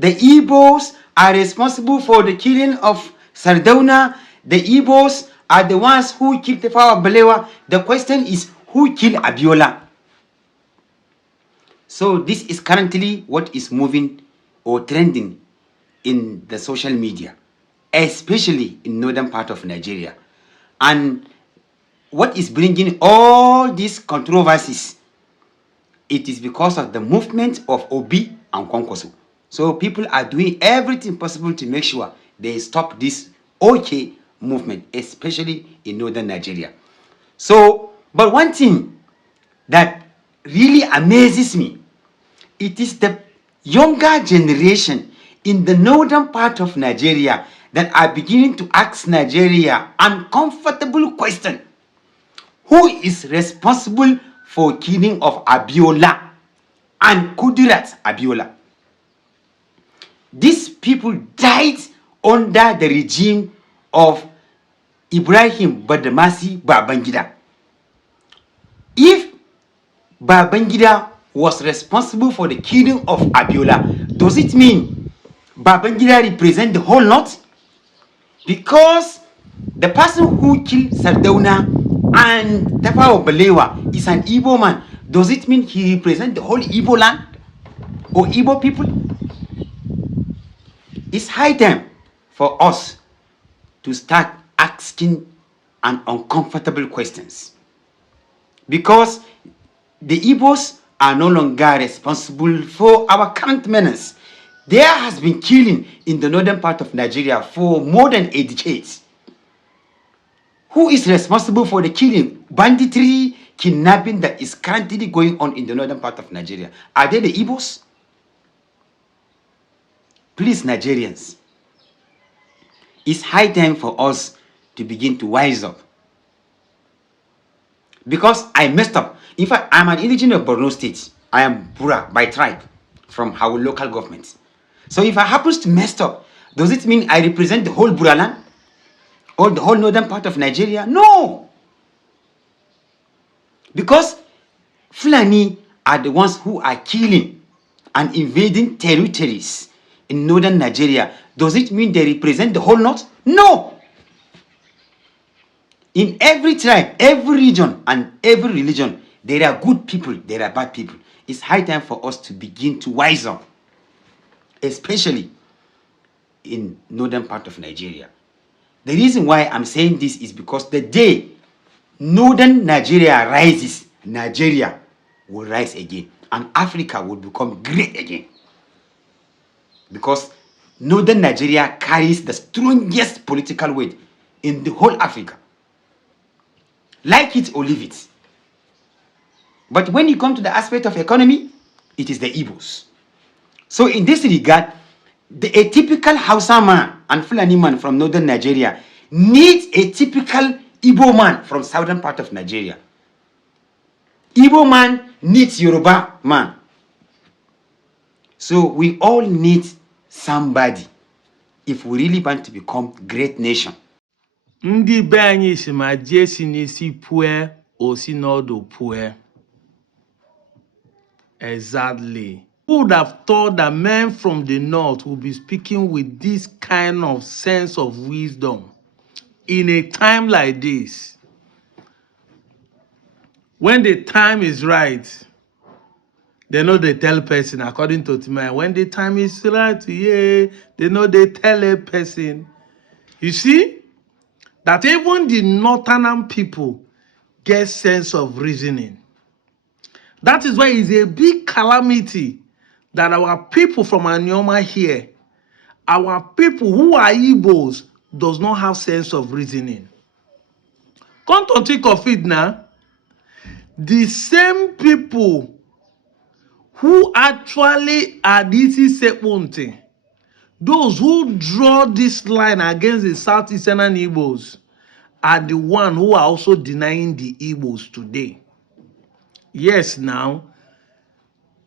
The Igbos are responsible for the killing of Sardauna. The Igbos are the ones who killed the Tafawa Balewa. The question is, who killed Abiola? So this is currently what is moving or trending in the social media, especially in northern part of Nigeria. And what is bringing all these controversies, it is because of the movement of Obi and Kwankwaso. So people are doing everything possible to make sure they stop this OK movement, especially in northern Nigeria. So, but one thing that really amazes me, it is the younger generation in the northern part of Nigeria that are beginning to ask Nigeria uncomfortable question. Who is responsible for killing of Abiola and Kudirat Abiola? These people died under the regime of Ibrahim Badamasi Babangida. If Babangida was responsible for the killing of Abiola, does it mean Babangida represents the whole North? Because the person who killed Sardauna and Tafawa Balewa is an Igbo man, does it mean he represents the whole Igbo land or Igbo people? It's high time for us to start asking an uncomfortable questions, because the Igbos are no longer responsible for our current menace. There has been killing in the northern part of Nigeria for more than 8 decades. Who is responsible for the killing, banditry, kidnapping that is currently going on in the northern part of Nigeria? Are they the Igbos? Please, Nigerians, it's high time for us to begin to wise up. Because I messed up. In fact, I'm an indigenous of Borno State. I am Bura by tribe from our local government. So if I happen to mess up, does it mean I represent the whole Bura land? Or the whole northern part of Nigeria? No. Because Fulani are the ones who are killing and invading territories in northern Nigeria. Does it mean they represent the whole north? No. In every tribe, every region, and every religion, there are good people, there are bad people. It's high time for us to begin to wise up, especially in northern part of Nigeria. The reason why I'm saying this is because the day northern Nigeria rises, Nigeria will rise again, and Africa will become great again. Because northern Nigeria carries the strongest political weight in the whole Africa. Like it or leave it. But when you come to the aspect of economy, it is the Igbos. So in this regard, a typical Hausa man and Fulani man from northern Nigeria needs a typical Igbo man from southern part of Nigeria. Igbo man needs Yoruba man. So we all need somebody if we really want to become great nation. Ndị be anyị si ma ji esi n'isi pụọ o si n'ọdụ pụọ. Exactly. Who would have thought that men from the north will be speaking with this kind of sense of wisdom in a time like this? When the time is right, they know they tell person, according to Timaya, when the time is right, yeah, they know they tell a person. You see, that even the northern people get sense of reasoning. That is why it's a big calamity that our people from Anyoma here, our people who are Igbos, does not have sense of reasoning. Come to think of it now, the same people who actually are this Sepunte, those who draw this line against the Southeastern Igbos, are the one who are also denying the Igbos today. Yes, now,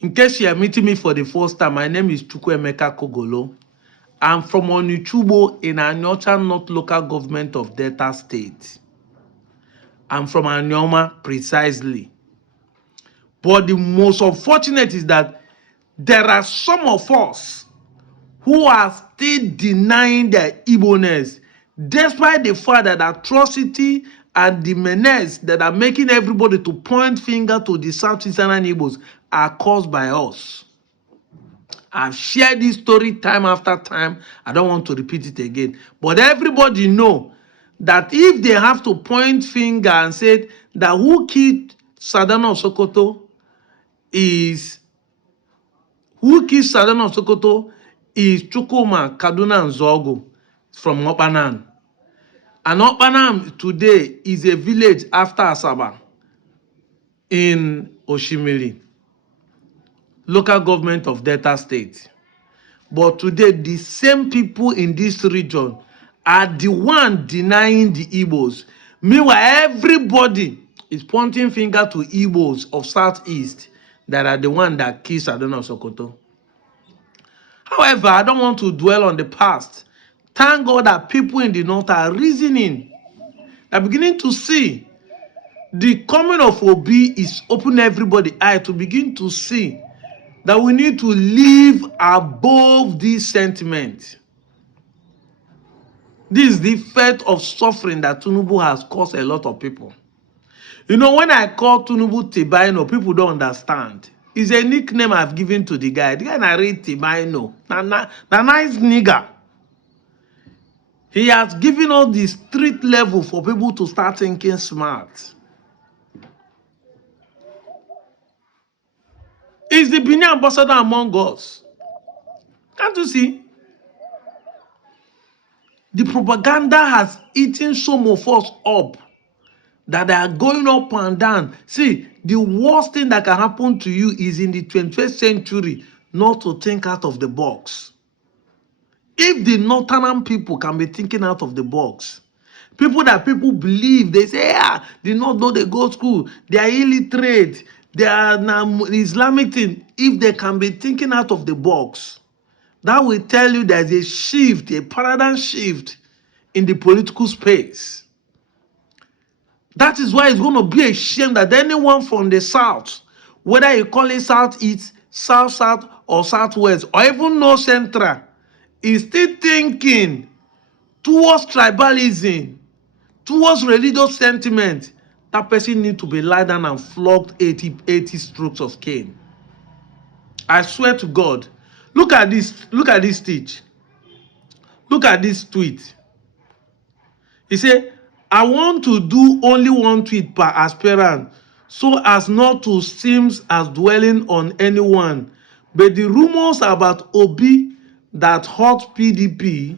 in case you are meeting me for the first time, my name is Chukwuemeka Kogolo. I'm from Onichubo in Anyocha North Local Government of Delta State. I'm from Anyoma precisely. But the most unfortunate is that there are some of us who are still denying their Igbo-ness, despite the fact that atrocity and the menace that are making everybody to point finger to the Southeastern Igbos are caused by us. I've shared this story time after time. I don't want to repeat it again. But everybody know that if they have to point finger and say that who killed Sadana of Sokoto is Chukuma Kaduna Nzogo from Opanam. And Opanam today is a village after Asaba in Oshimiri, local government of Delta State. But today, the same people in this region are the one denying the Igbos. Meanwhile, everybody is pointing finger to Igbos of Southeast that are the one that killed Sadona Sokoto. However, I don't want to dwell on the past. Thank God that people in the north are reasoning. They're beginning to see the coming of Obi is opening everybody's eye to begin to see that we need to live above this sentiment. This is the effect of suffering that Tinubu has caused a lot of people. You know, when I call Tinubu Tibaino, people don't understand. It's a nickname I've given to the guy. The guy narrates Tibaino. The nice nigger. He has given us the street level for people to start thinking smart. He's the Benin ambassador among us. Can't you see? The propaganda has eaten some of us up that they are going up and down. See, the worst thing that can happen to you is in the 21st century not to think out of the box. If the northern people can be thinking out of the box, people that people believe, they say, yeah, they not know they go to school, they are illiterate, they are Islamic thing. If they can be thinking out of the box, that will tell you there's a shift, a paradigm shift in the political space. That is why it's going to be a shame that anyone from the south, whether you call it southeast, south, or southwest, or even north central, is still thinking towards tribalism, towards religious sentiment. That person needs to be lied down and flogged 80 strokes of cane. I swear to God. Look at this stitch. Look at this tweet. He said, I want to do only one tweet per aspirant so as not to seem as dwelling on anyone. But the rumors about Obi that hurt PDP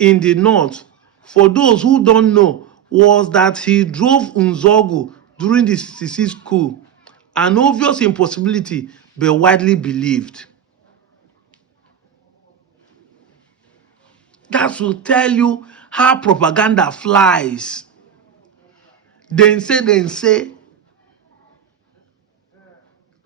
in the north, for those who don't know, was that he drove Nzogu during the CC coup. An obvious impossibility, but widely believed. That will tell you how propaganda flies. Then say.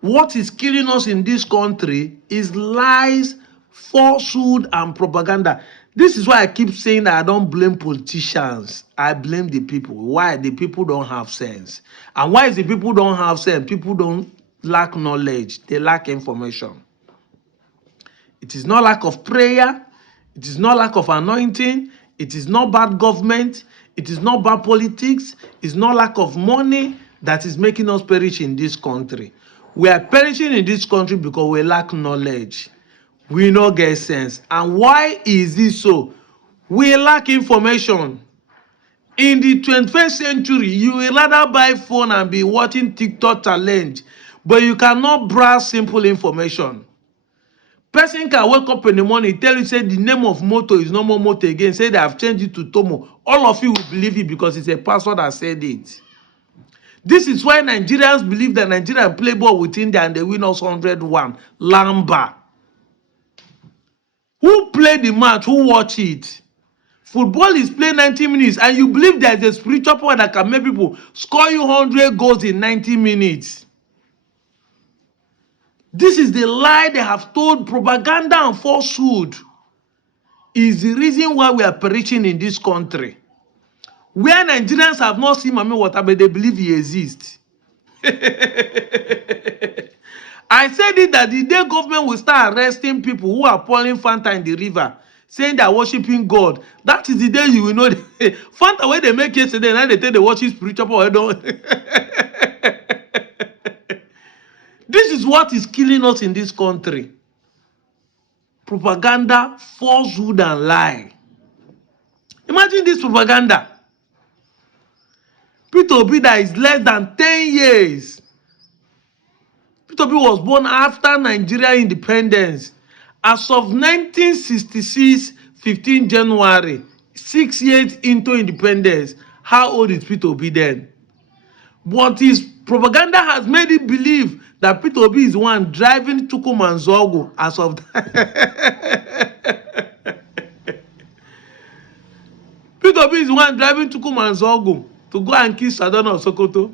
What is killing us in this country is lies, falsehood, and propaganda. This is why I keep saying that I don't blame politicians. I blame the people. Why? The people don't have sense. And why is the people don't have sense? People don't lack knowledge. They lack information. It is not lack of prayer. It is not lack of anointing. It is not bad government. It is not bad politics. It's not lack of money that is making us perish in this country. We are perishing in this country because we lack knowledge. We no get sense. And why is this so? We lack information. In the 21st century, you will rather buy phone and be watching TikTok challenge, but you cannot browse simple information. Person can wake up in the morning, tell you, say the name of Moto is no more Moto again, say they have changed it to Tomo. All of you will believe it because it's a pastor that said it. This is why Nigerians believe that Nigeria play ball with India and they win us 101. Lamba. Who played the match? Who watch it? Football is played 90 minutes and you believe there is a spiritual power that can make people score you 100 goals in 90 minutes. This is the lie they have told. Propaganda and falsehood is the reason why we are perishing in this country. Where Nigerians have not seen Mami Water, but they believe he exists. I said it that the day government will start arresting people who are pouring Fanta in the river, saying they are worshiping God. That is the day you will know. Fanta where they make yesterday, now they tell they worship spiritual power. Don't. This is what is killing us in this country. Propaganda, falsehood, and lie. Imagine this propaganda. Peter Obi that is less than 10 years. Peter Obi was born after Nigeria independence. As of 1966, 15 January, 6 years into independence, how old is Peter Obi then? But his propaganda has made it believe that Peter Obi is the one driving Chukwumanzogu as of Peter Obi is the one driving Chukwumanzogu to go and kill Sadona of Sokoto.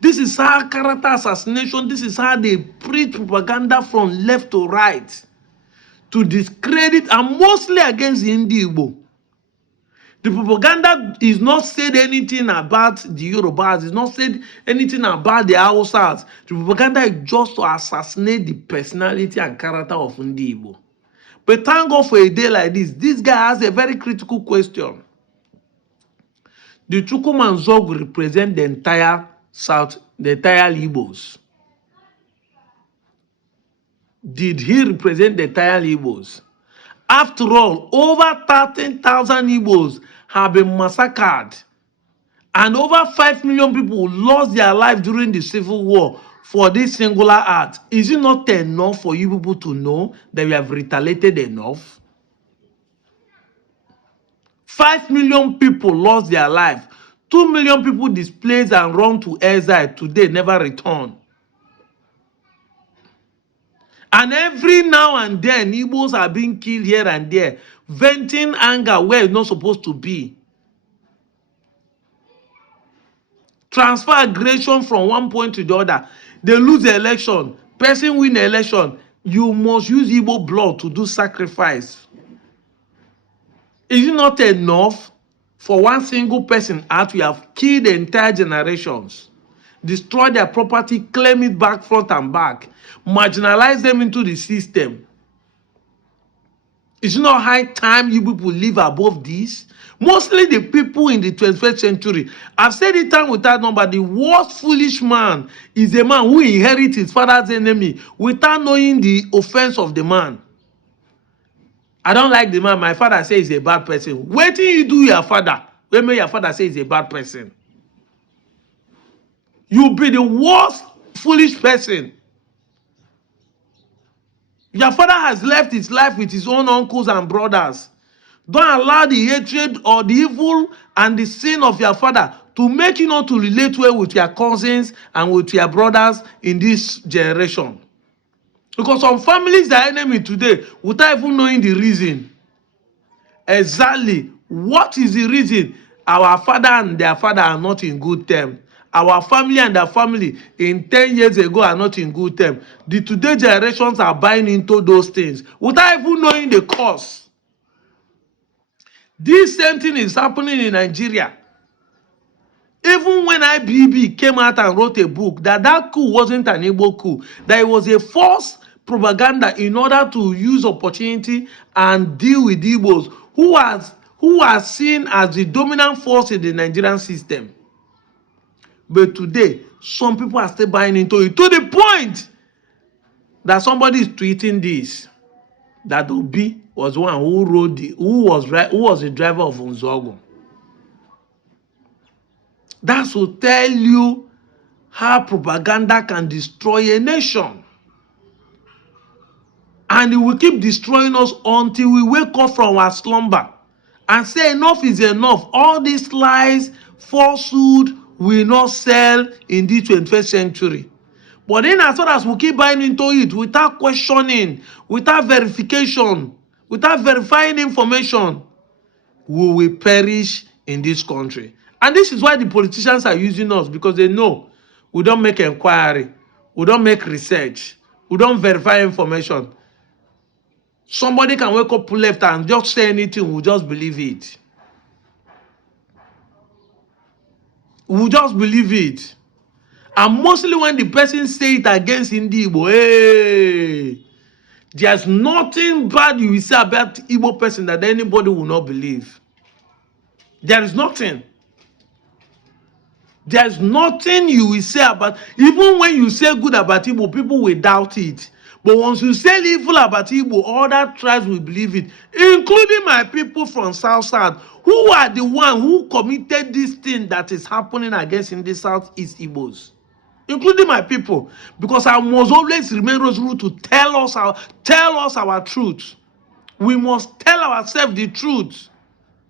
This is how character assassination, this is how they preach propaganda from left to right to discredit and mostly against the Igbo. The propaganda is not said anything about the Yorubas, it's not said anything about the Hausas. The propaganda is just to assassinate the personality and character of Igbo. But thank God for a day like this. This guy has a very critical question. The Chukwumanzogu represent the entire South, the entire Igbos. Did he represent the entire Igbos? After all, over 13,000 Igbos have been massacred, and over 5 million people lost their life during the Civil War for this singular act. Is it not enough for you people to know that we have retaliated enough? 5 million people lost their life. 2 million people displaced and run to exile today, never return. And every now and then, Igbos are being killed here and there, venting anger where it's not supposed to be. Transfer aggression from one point to the other. They lose the election. Person win the election. You must use Igbo blood to do sacrifice. Is it not enough for one single person to have killed the entire generations, destroy their property, claim it back front and back, marginalize them into the system? It's not high time you people live above this? Mostly the people in the 21st century. I've said it time without number. The worst foolish man is a man who inherits his father's enemy without knowing the offense of the man. I don't like the man. My father says he's a bad person. Wait till you do your father. When may your father say he's a bad person? You'll be the worst foolish person. Your father has left his life with his own uncles and brothers. Don't allow the hatred or the evil and the sin of your father to make you not to relate well with your cousins and with your brothers in this generation. Because some families are enemy today without even knowing the reason. Exactly. What is the reason? Our father and their father are not in good terms. Our family and their family in 10 years ago are not in good terms. The today generations are buying into those things without even knowing the cause. This same thing is happening in Nigeria. Even when IBB came out and wrote a book, that coup wasn't an Igbo coup, that it was a false propaganda in order to use opportunity and deal with Igbos who are seen as the dominant force in the Nigerian system. But today, some people are still buying into it to the point that somebody is tweeting this, that Obi was one who was the driver of Nzogo. That will tell you how propaganda can destroy a nation. And it will keep destroying us until we wake up from our slumber and say enough is enough. All these lies, falsehood will not sell in the 21st century. But then as far as we keep buying into it without questioning, without verification, without verifying information, we will perish in this country. And this is why the politicians are using us, because they know we don't make inquiry, we don't make research, we don't verify information. Somebody can wake up left and just say anything, we'll just believe it. We'll just believe it. And mostly when the person say it against Igbo, hey, there's nothing bad you will say about Igbo person that anybody will not believe. There is nothing. There's nothing you will say about, even when you say good about Igbo, people will doubt it. But once you say evil about Igbo, other tribes will believe it, including my people from South, who are the one who committed this thing that is happening against in the Southeast Igbos, including my people, because I must always remain resolute to tell us our truth. We must tell ourselves the truth.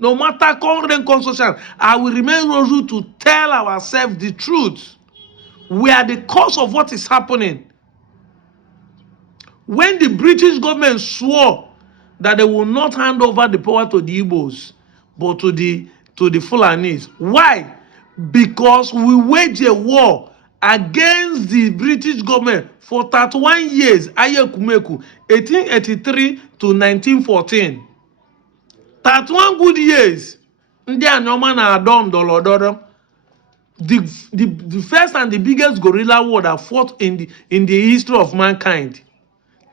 No matter current constitution, I will remain resolute to tell ourselves the truth. We are the cause of what is happening. When the British government swore that they will not hand over the power to the Igbos, but to the Fulanis. Why? Because we waged a war against the British government for 31 years, 1883 to 1914. 31 good years. Ndị anyoma na-adọ ndọrọndọrọ. The first and the biggest guerrilla war that fought in the history of mankind.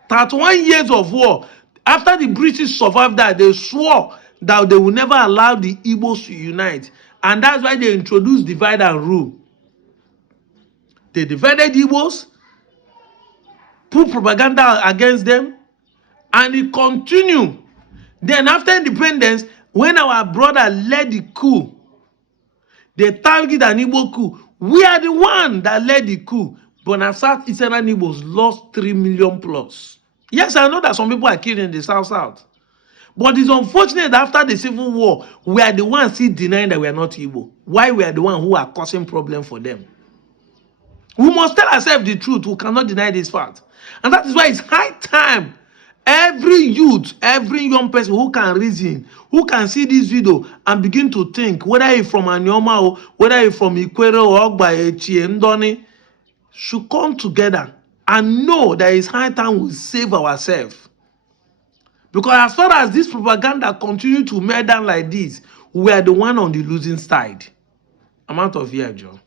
31 years of war. After the British survived that, they swore that they will never allow the Igbos to unite. And that's why they introduced divide and rule. They divided Igbos, put propaganda against them, and it continued. Then after independence, when our brother led the coup, they targeted an Igbo coup. We are the one that led the coup. But now Southeastern Igbos lost 3 million plus. Yes, I know that some people are killed in the South. But it's unfortunate that after the Civil War, we are the ones still denying that we are not Igbo. Why we are the ones who are causing problem for them? We must tell ourselves the truth. We cannot deny this fact. And that is why it's high time every youth, every young person who can reason, who can see this video and begin to think, whether you're from Anyoma or whether you're from Ikwere or Ogba, Echie, Ndoni, should come together and know that it's high time we save ourselves. Because as far as this propaganda continue to murder like this, we are the one on the losing side. I'm out of here, Joe.